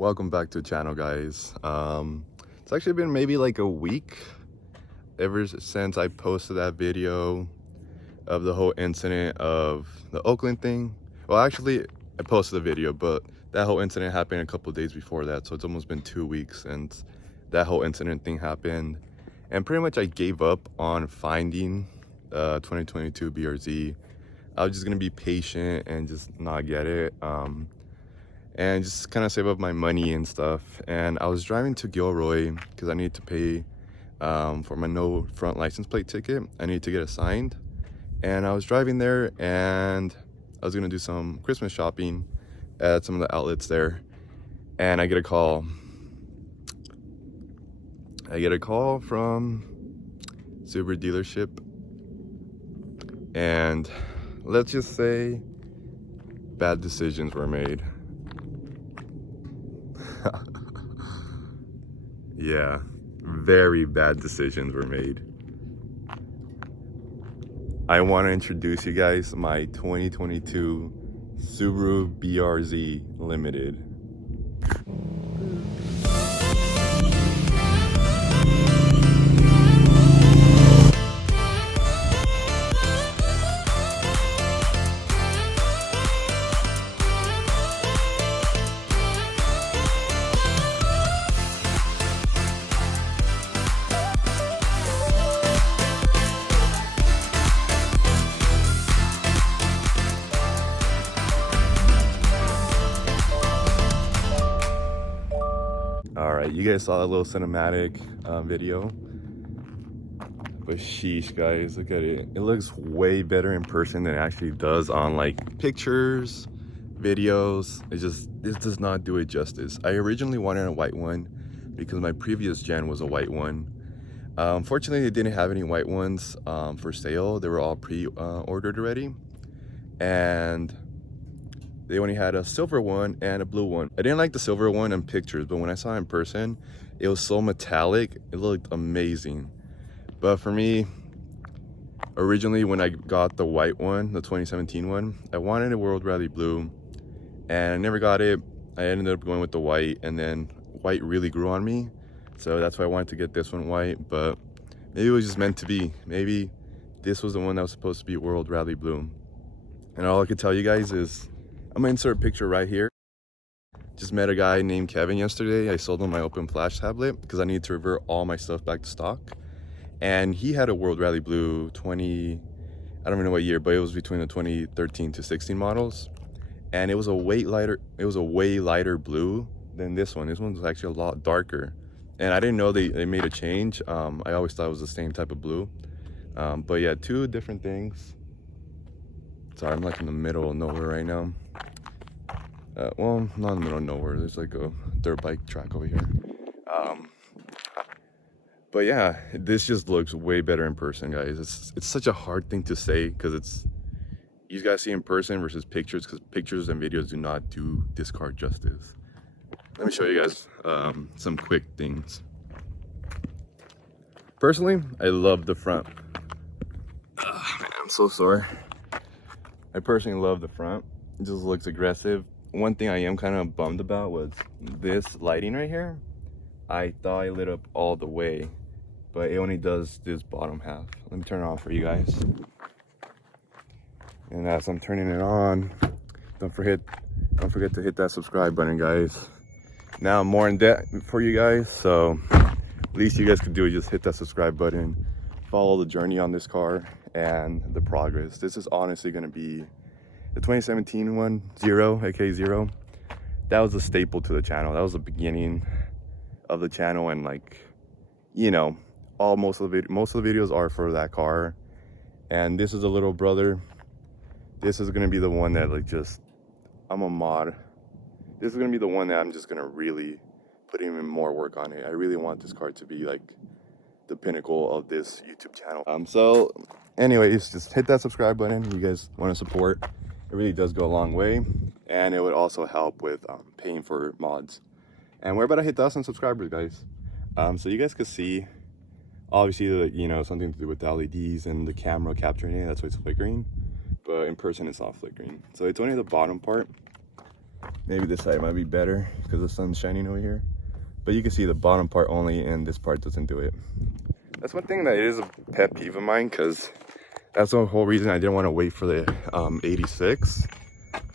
Welcome back to the channel, guys. It's actually been maybe like a week ever since I posted that video of the whole incident of the Oakland thing. Well, actually I posted the video, but that whole incident happened a couple of days before that, so it's almost been 2 weeks since that whole incident thing happened. And pretty much I gave up on finding 2022 BRZ. I was just gonna be patient and just not get it, and just kind of save up my money and stuff. And I was driving to Gilroy because I needed to pay for my no front license plate ticket. I needed to get it signed, and I was driving there and I was gonna do some Christmas shopping at some of the outlets there, and I get a call from Subaru dealership, and let's just say bad decisions were made. Yeah, very bad decisions were made. I want to introduce you guys my 2022 Subaru BRZ Limited. Alright, you guys saw that little cinematic video, but sheesh guys, look at it. It looks way better in person than it actually does on like pictures, videos. It does not do it justice. I originally wanted a white one because my previous gen was a white one. Unfortunately, they didn't have any white ones for sale. They were all pre-ordered already, and they only had a silver one and a blue one. I didn't like the silver one in pictures, but when I saw it in person, it was so metallic. It looked amazing. But for me, originally when I got the white one, the 2017 one, I wanted a World Rally Blue, and I never got it. I ended up going with the white, and then white really grew on me. So that's why I wanted to get this one white, but maybe it was just meant to be. Maybe this was the one that was supposed to be World Rally Blue. And all I could tell you guys is, I'm gonna insert a picture right here. Just met a guy named Kevin yesterday. I sold him my open flash tablet because I needed to revert all my stuff back to stock. And he had a World Rally Blue 20, I don't even know what year, but it was between the 2013 to 16 models. And it was a way lighter blue than this one. This one's actually a lot darker. And I didn't know they made a change. I always thought it was the same type of blue. But yeah, two different things. Sorry, I'm like in the middle of nowhere right now. Well, not in the middle of nowhere. There's like a dirt bike track over here. But yeah, this just looks way better in person, guys. It's such a hard thing to say because it's, you guys see in person versus pictures, because pictures and videos do not do this car justice. Let me show you guys some quick things. Personally, I love the front. Man, I'm so sore. I personally love the front. It just looks aggressive. One thing I am kind of bummed about was this lighting right here. I thought it lit up all the way, but it only does this bottom half. Let me turn it on for you guys. And as I'm turning it on, don't forget to hit that subscribe button, guys. Now I'm more in debt for you guys, so least you guys could do is just hit that subscribe button, follow the journey on this car and the progress. This is honestly going to be the 2017 one, Zero, aka Zero. That was a staple to the channel. That was the beginning of the channel, and like, you know, most of the videos are for that car. And this is a little brother. This is going to be the one that, like, just, I'm a mod. This is going to be the one that I'm just going to really put even more work on it. I really want this car to be like the pinnacle of this YouTube channel. So anyways, just hit that subscribe button. You guys want to support, it really does go a long way, and it would also help with paying for mods. And we're about to hit 1,000 subscribers, guys. So you guys can see, obviously, you know, something to do with the LEDs and the camera capturing it. That's why it's flickering, but in person it's not flickering. So it's only the bottom part. Maybe this side might be better because the sun's shining over here. But you can see the bottom part only, and this part doesn't do it. That's one thing that is a pet peeve of mine, because that's the whole reason I didn't want to wait for the 86.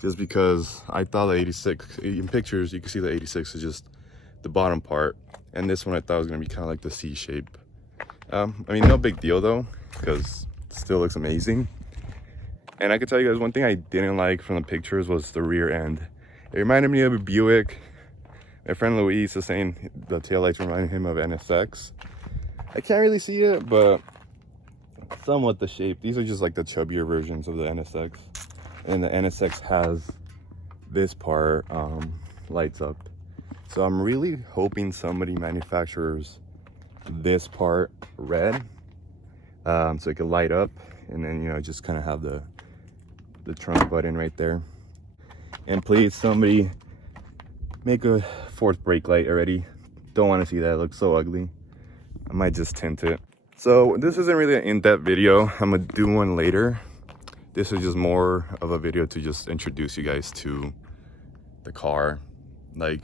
Just because I thought the 86, in pictures, you can see the 86 is just the bottom part. And this one I thought was going to be kind of like the C shape. I mean, no big deal though, because it still looks amazing. And I could tell you guys one thing I didn't like from the pictures was the rear end. It reminded me of a Buick. My friend Luis is saying the taillights remind him of NSX. I can't really see it, but somewhat the shape. These are just like the chubbier versions of the NSX. And the NSX has this part lights up. So I'm really hoping somebody manufactures this part red, so it can light up, and then, you know, just kind of have the trunk button right there. And please, somebody make a fourth brake light already. Don't want to see that. It looks so ugly. I might just tint it. So this isn't really an in-depth video. I'm gonna do one later. This is just more of a video to just introduce you guys to the car. Like,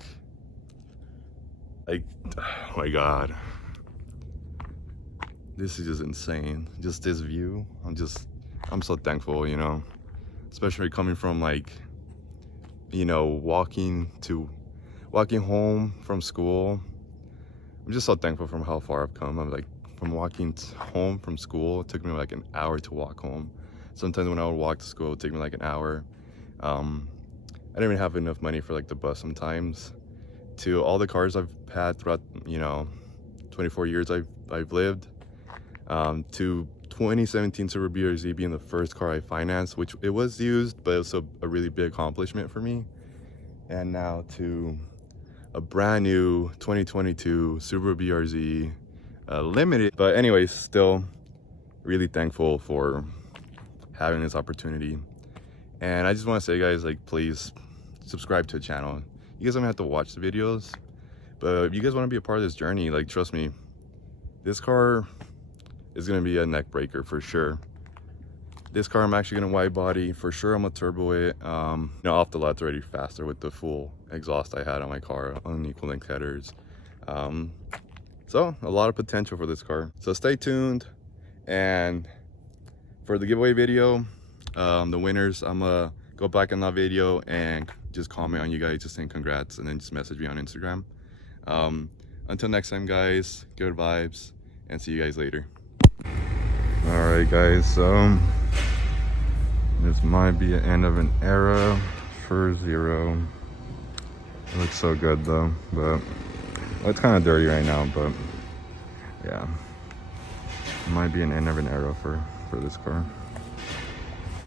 oh my god, this is just insane. Just this view, I'm so thankful, you know, especially coming from, like, you know, walking home from school. I'm just so thankful from how far I've come. I'm like, from walking home from school, it took me like an hour to walk home. Sometimes when I would walk to school, it would take me like an hour. I didn't even have enough money for like the bus sometimes. To all the cars I've had throughout, you know, 24 years I've lived, to 2017 Subaru Brz being the first car I financed, which it was used, but it was a really big accomplishment for me. And now to a brand new 2022 Subaru Brz limited. But anyways, still really thankful for having this opportunity. And I just want to say, guys, like, please subscribe to the channel. You guys don't have to watch the videos, but if you guys want to be a part of this journey, like, trust me, this car is going to be a neck breaker for sure. This car I'm actually going to wide body for sure. I'm going to turbo it. You know, off the lot's already faster with the full exhaust I had on my car, unequal length headers. So a lot of potential for this car. So stay tuned. And for the giveaway video, the winners, I'm gonna go back in that video and just comment on you guys, just saying congrats, and then just message me on Instagram. Until next time, guys, good vibes, and see you guys later. All right, guys, this might be the end of an era for Zero. It looks so good though, but well, it's kind of dirty right now, but yeah, it might be an end of an era for this car.